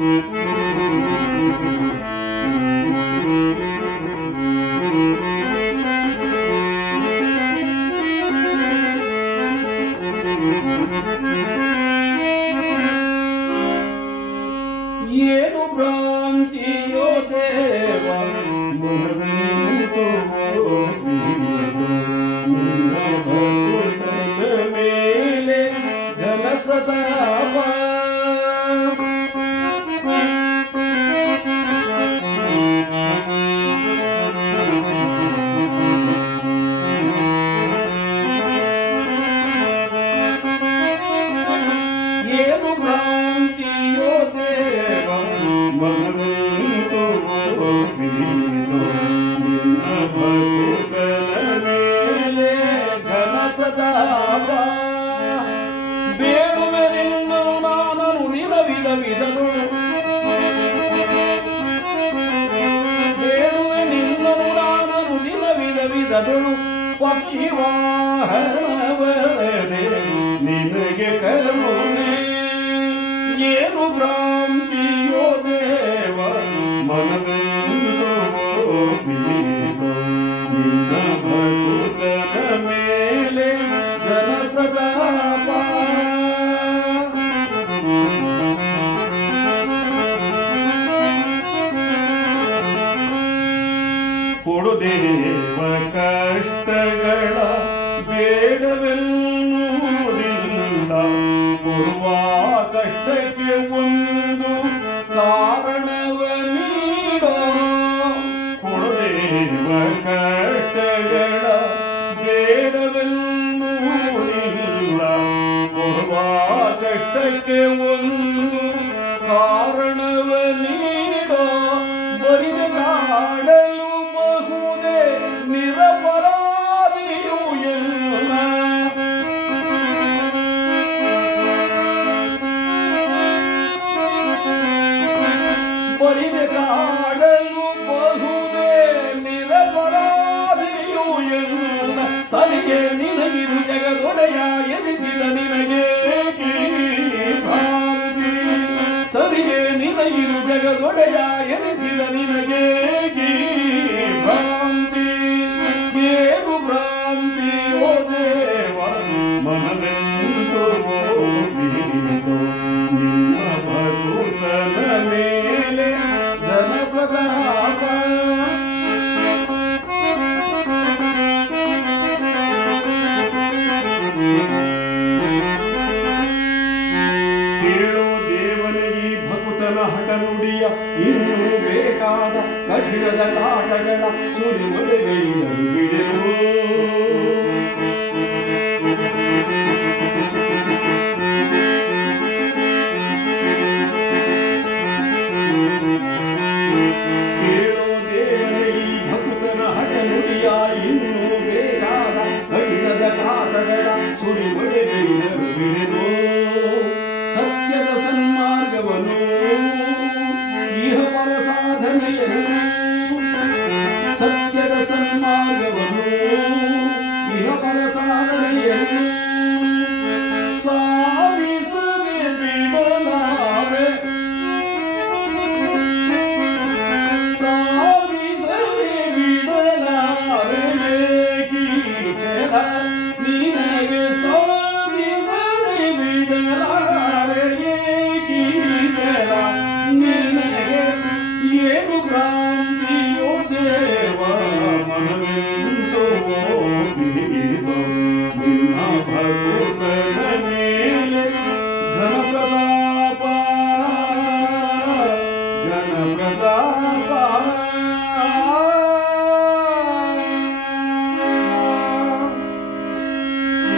ಏನು ಭ್ರಾಂತಿಯೋ ದೇವ ಮನವೆಂತು ನಿನ್ನ ಭಕ್ತರ ಮೇಲೆ ಘನ ಪ್ರತಾಪ. ಏನು ಭ್ರಾಂತಿಯೋ ದೇವ ಮನವೆಂತು ನಿನ್ನ ಭಕ್ತರ ಮೇಲೆ ಘನ ಪ್ರತಾಪ. ಬೇಡುವೆ ನಿನ್ನನು ನಾನು ನುಡಿದ ವಿಧ ವಿಧಗಳು, ಬೇಡುವೆ ನಿನ್ನನು ನಾನು ನುಡಿದ ವಿಧ ವಿಧಗಳು. ಪಕ್ಷಿ ವಾಹನವರದೆ ನಿನಗೆ ಕರುಣೆ. ಏನು ಭ್ರಾಂತಿಯೋ ದೇವ ಮನವೆಂದು ನಿನ್ನ ಭಕ್ತರ ಮೇಲೆ ಘನ ಪ್ರತಾಪ. ಕೊಡು ದೇವ ಕಷ್ಟಗಳ ಬೇಡವೆನ್ನುವುದಿಲ್ಲ, ಕೊಡುವ ಕಷ್ಟಕ್ಕೆ ಒಂದು ಕಾರಣವ ನೀಡೋ. ಕೊಡು ದೇವ ಕಷ್ಟಗಳ ಬೇಡವೆನ್ನುವುದಿಲ್ಲ, ಕೊಡುವ ಕಷ್ಟಕ್ಕೆ ಒಂದು ಕಾರಣವ ನೀಡೋ. ಬರಿದ ಕಾಡಲು ಬಹುದೇ ನಿರಪರಾಧಿಯು ಎಲ್ಲ, ಬರಿದ ಕಾಡಲು ಬಹುದೇ ನಿರಪರಾಧಿಯು ಎಲ್ಲ. ಸರಿಗೆ ನಿನಗಿರು ಜಗದೊಡೆಯ ಎನಿಸಿದ ನಿನಗೆ ಭ್ರಾಂತಿ. ಸರಿಗೆ ನಿನಗಿರು ಜಗದೊಡೆಯ ಎನಿಸಿದ ನಿನಗೆ ಭ್ರಾಂತಿ. ಏನು ಭ್ರಾಂತಿಯೋ ದೇವ ಮನವೆಂದು ನಿನ್ನ ಭಕ್ತರ ಮೇಲೆ ಘನ ಪ್ರತಾಪ. ಕೇಳೋ ದೇವನೇ ಈ ಭಕ್ತನ ಹಠ ನುಡಿಯ, ಇನ್ನೂ ಬೇಕಾದ ಕಠಿಣದ ಕಾಟಗಳ ಸುರಿಮೊಳೆಗೈದರು ಬಿಡೆನು. ಕೇಳೋ ದೇವನೇ ಈ ಭಕ್ತನ ಹಠ ನುಡಿಯ, ಇನ್ನೂ ಬೇಕಾದ ಕಠಿಣದ ಕಾಟಗಳ ಸುರಿಮೊಳೆಗೈದರು ಬಿಡೆನು. ಸತ್ಯದ ಸನ್ಮಾರ್ಗವನ್ನು ಇಹಪರ ಸಾಧನೆಯನ್ನು, ಸತ್ಯದ ಸನ್ಮಾರ್ಗವನ್ನು ಇಹಪರ ಸಾಧನೆಯನ್ನು ಸಾಧಿಸದೆ ಬಿಡಲಾರೆ, ಸಾಧಿಸದೆ ಬಿಡಲಾರೆ ಕೀಚಲ ನಿನಗೆ ಸಾಧಿಸದೆ ಬಿಡಲಾರೆ ಕೀಚಲ ನಿನಗೆ. ಏನು ಭ್ರಾಂತಿಯೋ ದೇವ ಮನವೆಂದು ನಿನ್ನ ಭಕ್ತರ